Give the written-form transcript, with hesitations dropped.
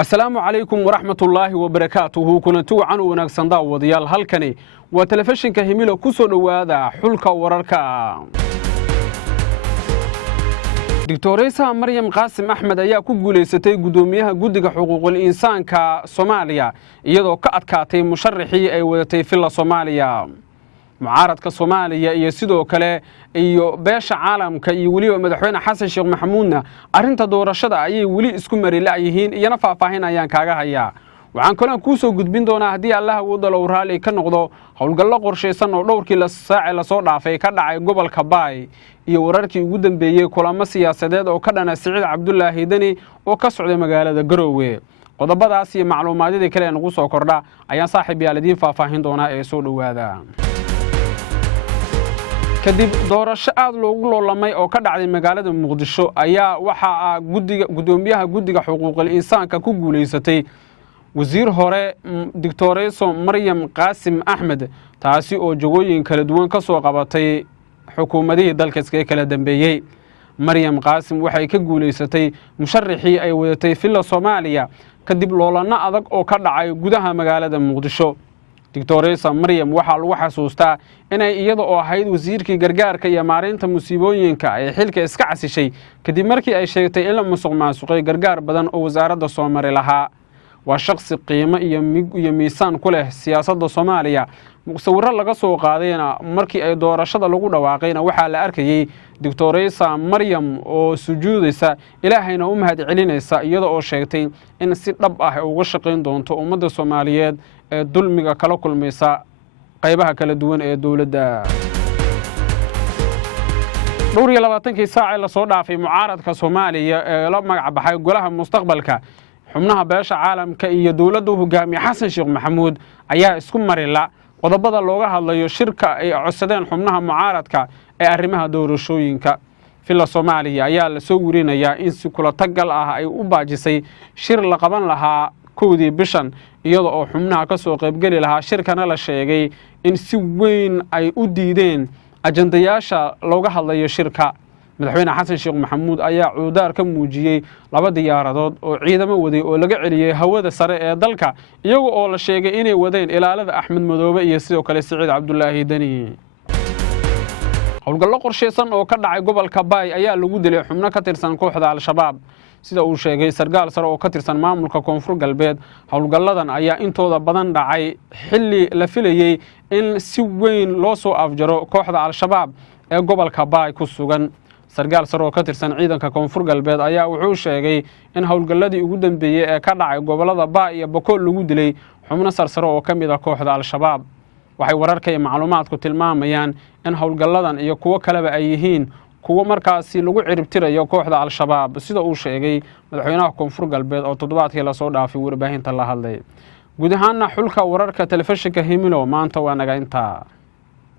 السلام عليكم ورحمة الله وبركاته. كنتو عن ونكسن داوديال halkani waa telefishinka Himilo ku soo dhawaada xulka wararka. Dictoresa Maryam Qaasim Ahmed ayaa ku guuleysatay gudoomiyaha guddiga xuquuqul insaanka Soomaaliya iyadoo ka adkaatay musharrixii ay wadatay filla Soomaaliya. mucaaradka Soomaaliya iyo sidoo kale iyo beesha caalamka iyo waliba madaxweyne Xasan Sheekh Maxamuudna arinta doorashada ayay wali isku mari laayihiin iyana faahfaahinayaan kaaga haya. waxaan kale ku soo gudbin doonaa hadii Allah uu dalo raali ka noqdo howlgallo qorsheysan oo dhowrkii saac la soo dhaafay ka dhacay gobolka Baay iyo wararkii ugu dambeeyay kulamo siyaasadeed oo ka dhana Siciid Cabdullaahi Dani oo ka socday magaalada Garowe. qodobadaas iyo macluumaadada kale ee nagu soo kordha ayaan saaxiib yaaladiin faahfaahin doonaa ee soo dhawaada. kadib doorasho aad loogu loolamay oo ka dhacday magaalada Muqdisho ayaa waxa gudoomiyaha guddiga xuquuqul insaanka ku guuleysatay wasiir hore Dictoresa Maryam Qaasim Ahmed taasi oo jagooyin kala duwan ka soo qabatay xukuumadihii dalka iska kala dambeeyay. Maryam Qaasim waxay ka guuleysatay musharrixii ay wadatay filla Soomaaliya kadib loolana adag oo ka dhacay gudaha magaalada Muqdisho. Dictoresa Maryam waxa lagu xasuustaa inay iyada oo ahayd wasiirkii gargaarka iyo maareynta musiibooyinka ay xilka iska casishay kadib markii ay sheegtay in la musuqmaasuqay gargaar badan oo wasaaradda Soomaaliya lahaa. waa shakhsi qiimo iyo miisaan ku leh siyaasadda Soomaaliya. sawirro laga soo qaadayna markii ay doorashada lagu dhawaaqayna waxa la arkayay Dictoresa Maryam oo sujuudaysa Ilaahayna u mahad celinaysa iyada oo sheegtay in si dhab ah uga shaqeyn doonto ummadda Soomaaliyeed ee dulmiga kala kulmaysa qaybaha kala duwan ee dawladda. dhowr iyo 20 saac la soo dhaafay mucaaradka Soomaaliya ee la magac baxay golaha mustaqbalka xubnaha beesha caalamka iyo dawladda hogaamiye Xasan Sheekh Maxamuud ayaa isku marila qodobada looga hadlayo shirka ay codsadeen xubnaha mucaaradka ee arrimaha doorashooyinka. filla Soomaaliya ayaa la soo warinayaa in si kula tagal ah ay u baajisay shir la qaban lahaa koodii bishan iyada oo xubnaha ka soo qayb gali lahaa shirkana la sheegay in si weyn ay u diideen ajandayaasha looga hadlayo shirka. madaxweyne Xasan Sheekh Maxamuud ayaa cuudaar ka muujiyay 2 diyaaradood oo ciidamo waday oo laga celiyay hawada sare ee dalka iyaga oo la sheegay inay wadeen ilaalada Axmed Madoobe iyo sidoo kale Siciid Cabdullaahi Dani. howlgallo qorsheysan oo ka dhacay gobolka Baay ayaa lagu dilay xubno ka tirsan kooxda Al-Shabaab sida uu sheegay sargaal sare oo ka tirsan maamulka Koonfur Galbeed. howlgalladan ayaa intooda badan dhacay xilli la filayay in si weyn loo soo afjaro kooxda Al-Shabaab ee gobolka Baay ku sugan. sargaal sare oo ka tirsan ciidanka Koonfur Galbeed ayaa wuxuu sheegay in howlgalladii ugu dambeeyay ee ka dhacay gobolada Baay iyo Boqol lagu dilay xubno sarsare oo ka mid ah kooxda Al-Shabaab. waxay wararka iyo macluumaadku tilmaamayaan in howlgalladan iyo kuwa kaleba ay yihiin kuwa markaasi lagu ciribtirayo kooxda Al-Shabaab sida uu sheegay madaxweynaha Koonfur Galbeed oo toddobaadkii la soo dhaafay warbaahinta la hadlay. guud ahaan xulka wararka telefishinka Himilo maanta waa naga intaa.